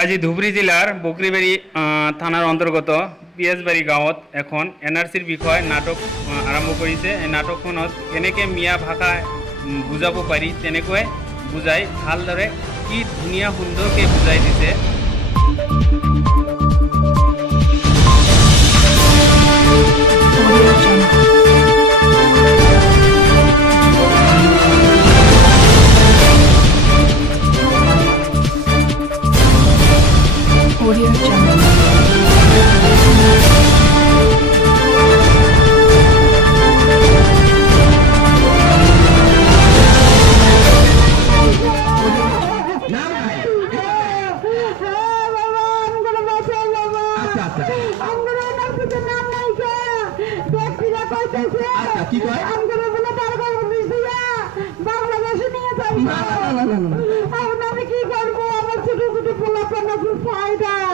আজি ধুবুৰী জিলাৰ বকৰিবাৰী থানাৰ অন্তৰ্গত পিয়াজবাৰী গাঁৱত এখন NRCৰ বিষয়ে নাটক আৰম্ভ কৰিছে। এই নাটকখনত কেনেকৈ মিয়া ভাষা বুজাব পাৰি তেনেকৈ বুজাই ভালদৰে কি ধুনীয়া সুন্দৰকৈ বুজাই দিছে। Audio Jungle.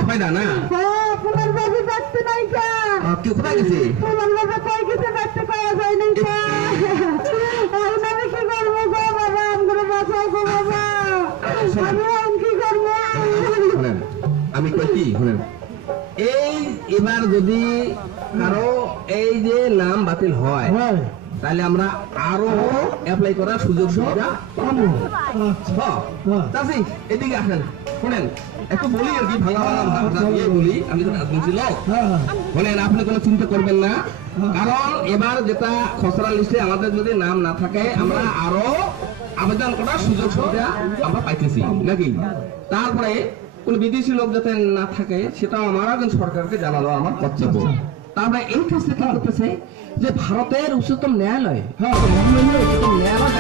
ফায়দা না ফুলের বাবু বাঁচতে নাই কেউ কোথায় গেছে ফুলের বাবু কই গেছে বাঁচতে পাওয়া যায় নাই এখন আমি কি করবো গো বাবা আমগুলো বাঁচাও গো বাবা আমি এখন কি করবো শুনেন আমি কই কি শুনেন এবার যদি কারো এই যে নাম বাতিল হয় তাহলে আমরা আরো অ্যাপ্লাই করার সুযোগ সুবিধা পাবো। চাচি এদিকে আসেন শুনেন একটু বলি আর কি ভাঙা ভাঙা বলি আমি তো রাজনীতি লোক বলেন আপনি কোনো চিন্তা করবেন না কারণ এবার যেটা খসড়া লিস্টে আমাদের যদি নাম না থাকে আমরা আরো আবেদন করার সুযোগ সুবিধা আমরা পাইতেছি নাকি তারপরে কোন বিদেশি লোক যাতে না থাকে সেটাও আমার একজন সরকারকে জানালো আমার কর্তব্য। তারপরে এই কাজটা কি করতেছে যে ভারতের উচ্চতম ন্যায়ালয় উচ্চতম ন্যায়ালয়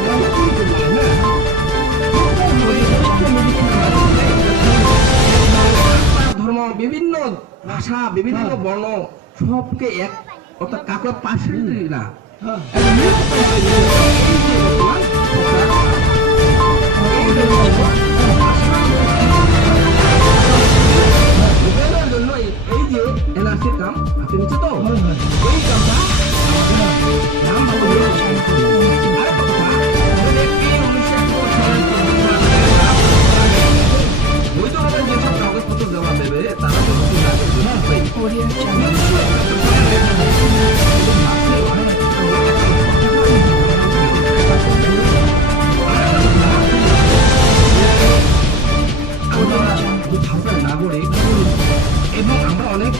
ধর্ম বিভিন্ন ভাষা বিভিন্ন বর্ণ সবকে এক অর্থাৎ কাকে পাশে না জন্য এই যে এনআরসির কাম হাতে নিচ্ছে তো এই কামটা নাম বৈধভাবে যেসব কাগজপত্র জমা দেবে তারা Audio Jungle. নাগরিক এবং আমরা অনেক